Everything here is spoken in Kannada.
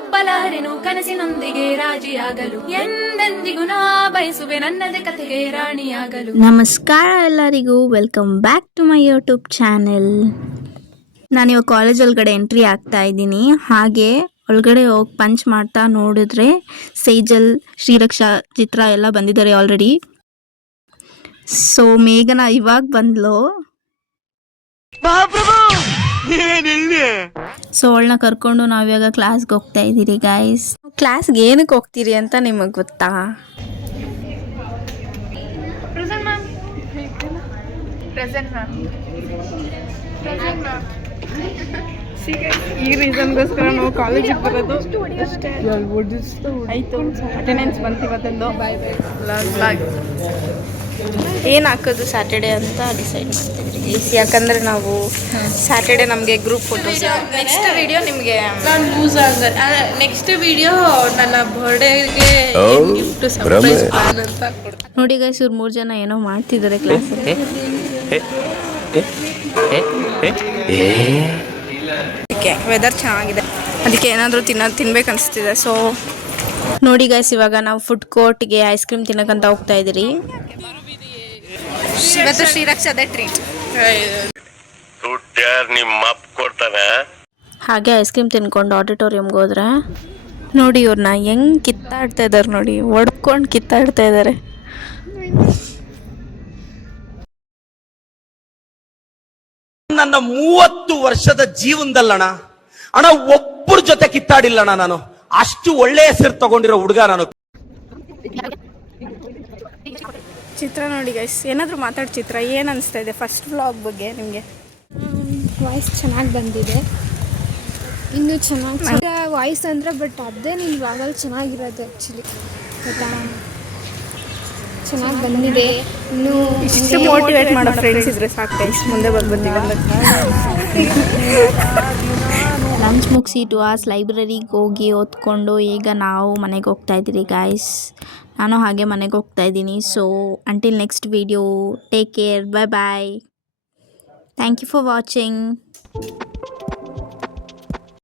ಒಪ್ಪಲಾರೆನು ಕನಸಿನೊಂದಿಗೆ ರಾಜಿಯಾಗಲು ಎಂದೆಂದಿಗೂ ನಾ ಬಯಸುವೆ ನನ್ನದೇ ಕಥೆಗೆ ರಾಣಿಯಾಗಲು. ನಮಸ್ಕಾರ ಎಲ್ಲರಿಗೂ, welcome back to my YouTube channel. ನಾನಿವಾಗ ಕಾಲೇಜ್ ಒಳಗಡೆ ಎಂಟ್ರಿ ಆಗ್ತಾ ಇದ್ದೀನಿ. ಹಾಗೆ ಒಳಗಡೆ ಹೋಗಿ ಪಂಚ್ ಮಾಡ್ತಾ ನೋಡಿದ್ರೆ ಸೇಜಲ್, ಶ್ರೀರಕ್ಷಾ ಚಿತ್ರ ಎಲ್ಲ ಬಂದಿದ್ದಾರೆ ಆಲ್ರೆಡಿ. ಸೊ ಮೇಘನ ಇವಾಗ ಬಂದ್ಲು. ಸೊ ಅವಳನ್ನ ಕರ್ಕೊಂಡು ನಾವಿವಾಗ ಕ್ಲಾಸ್ಗೆ ಹೋಗ್ತಾ ಇದ್ದೀರಿ ಗೈಸ್. ಕ್ಲಾಸ್ಗೆ ಏನಕ್ಕೆ ಹೋಗ್ತೀರಿ ಅಂತ ನಿಮಗೆ ಗೊತ್ತಾ? ಈ ರೀಸನ್ಗೋಸ್ಕರ ನಾವು ಕಾಲೇಜಿಗೆ ಬರೋದು ಅಷ್ಟೇ. ಆಯಿತು, ಅಟೆಂಡೆನ್ಸ್ ಬಂತು ಇವತ್ತೊಂದು. ಏನು ಹಾಕೋದು ಸ್ಯಾಟರ್ಡೆ ಅಂತ ಡಿಸೈಡ್ ಮಾಡ್ತಿದ್ರಿ. ಯಾಕಂದರೆ ನಾವು ಸ್ಯಾಟರ್ಡೆ ನಮಗೆ ಗ್ರೂಪ್ ಫೋಟೋಸ್. ನೆಕ್ಸ್ಟ್ ವಿಡಿಯೋ ನಿಮಗೆ ನಾನು ಲೂಸ್ ಆಗಲ್ಲ. ನೆಕ್ಸ್ಟ್ ವಿಡಿಯೋ ನನ್ನ ಬರ್ಡೇಗೆ ಗಿಫ್ಟ್ ಸರ್ಪ್ರೈಸ್ ಪ್ಲಾನ್ ಅಂತ ಕೊಡ್ತೀನಿ. ನೋಡಿ ಗೈಸ್, ಇವ್ರು 3 ಜನ ಏನೋ ಮಾಡ್ತಿದ್ದಾರೆ ಕ್ಲಾಸಲ್ಲಿ. ಅದಕ್ಕೆ ವೆದರ್ ಚೆನ್ನಾಗಿದೆ, ಅದಕ್ಕೆ ಏನಾದರೂ ತಿನ್ಬೇಕು ಅನಿಸ್ತಿದೆ. ಸೊ ನೋಡಿ ಗೈಸ್, ಇವಾಗ ನಾವು ಫುಡ್ ಕೋರ್ಟ್ಗೆ ಐಸ್ ಕ್ರೀಮ್ ತಿನ್ನಕ್ಕಂತ ಹೋಗ್ತಾ ಇದ್ದೀರಿ. ಇವತ್ತು ಶ್ರೀರಕ್ಷಾದೇ ಟ್ರೀಟ್. ಹಾಗೆ ಐಸ್ ಕ್ರೀಮ್ ತಿನ್ಕೊಂಡು ಆಡಿಟೋರಿಯಂಗೆ ಹೋದ್ರೆ ನೋಡಿ ಇವ್ರನ್ನ ಹೆಂಗ್ ಕಿತ್ತಾಡ್ತಾ ಇದ್ದಾರೆ ನೋಡಿ, ಒಡ್ಕೊಂಡು ಕಿತ್ತಾಡ್ತಾ ಇದ್ದಾರೆ. ನನ್ನ 30 ವರ್ಷದ ಜೀವನದಲ್ಲಣ್ಣ ಒಬ್ಬರ ಜೊತೆ ಕಿತ್ತಾಡಿಲ್ಲಣ್ಣ. ನಾನು ಅಷ್ಟು ಒಳ್ಳೆ ಹೆಸರು ತಗೊಂಡಿರೋ ಹುಡುಗ ನಾನು. ಚಿತ್ರ ನೋಡಿ ಗೈಸ್, ಏನಾದರೂ ಮಾತಾಡಿ ಚಿತ್ರ, ಏನು ಅನಿಸ್ತಾ ಇದೆ ಫಸ್ಟ್ ವ್ಲಾಗ್ ಬಗ್ಗೆ ನಿಮಗೆ? ವಾಯ್ಸ್ ಚೆನ್ನಾಗಿ ಬಂದಿದೆ, ಇನ್ನೂ ಚೆನ್ನಾಗಿ ವಾಯ್ಸ್ ಅಂದರೆ. ಬಟ್ ಅದೇ ನಿಮ್ಮ ವ್ಲಾಗಲ್ಲಿ ಚೆನ್ನಾಗಿರೋದು ಆ್ಯಕ್ಚುಲಿ. ಗೊತ್ತಾ, ಚೆನ್ನಾಗಿ ಬಂದಿದೆ. ಇನ್ನೂ ಇಷ್ಟು ಮೋಟಿವೇಟ್ ಮಾಡೋ ಫ್ರೆಂಡ್ಸ್ ಇದ್ರೆ ಸಾಕು ಗೈಸ್, ಮುಂದೆ ಬರ್ತೀವಿ. ಲಂಚ್ ಮುಗಿಸಿಟ್ಟು ಲೈಬ್ರರಿಗೆ ಹೋಗಿ ಓದ್ಕೊಂಡು ಈಗ ನಾವು ಮನೆಗೆ ಹೋಗ್ತಾ ಇದ್ದೀರಿ ಗಾಯ್ಸ್. ನಾನು ಹಾಗೆ ಮನೆಗೆ ಹೋಗ್ತಾ ಇದ್ದೀನಿ. So until next video, take care, bye bye. Thank you for watching.